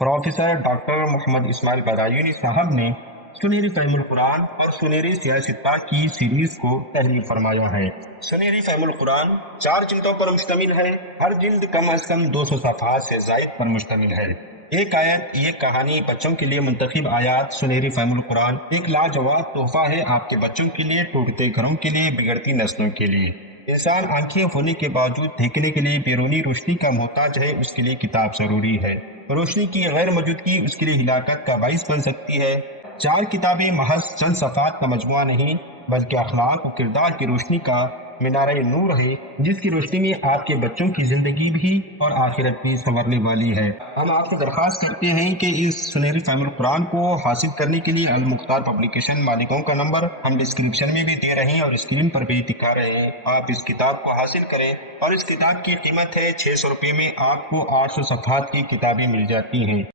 Professor doctor Mohammad Ismail Badayuni साहब ने सुनहरी फहमुल कुरान और सुनहरी सियासत की सीरीज को तहरीर फरमाया है। सुनहरी फहमुल कुरान 4 जिल्दों पर मुश्तमिल है। हर जिल्द कम अज कम 200 सफ़हात से ज़ायद पर मुश्तमिल है। एक आयत, ये कहानी, बच्चों के लिए मुंतखब आयात। सुनहरी फहमुल कुरान एक लाजवाब तोहफा है आपके बच्चों के लिए, टूटते घरों के लिए, बिगड़ती नस्लों के लिए। इंसान आंखें होने के बावजूद देखने के लिए बेरूनी रोशनी का मोहताज है, उसके लिए किताब जरूरी है। रोशनी की गैर मौजूदगी उसके लिए हिलाकत का बाइस बन सकती है। 4 किताबें महज चंद सफ़ात का मजमुआ नहीं, बल्कि अखलाक और किरदार की रोशनी का मीनार नूर है, जिसकी रोशनी में आपके बच्चों की जिंदगी भी और आखिरत भी संवरने वाली है। हम आपसे दरख्वास्त करते हैं कि इस सुनहरी फहमुल कुरान को हासिल करने के लिए अल मुख्तार पब्लिकेशन मालिकों का नंबर हम डिस्क्रिप्शन में भी दे रहे हैं और स्क्रीन पर भी दिखा रहे हैं। आप इस किताब को हासिल करें और इस किताब की कीमत है 600 रुपये में आपको 800 सफ़हात की किताबें मिल जाती हैं।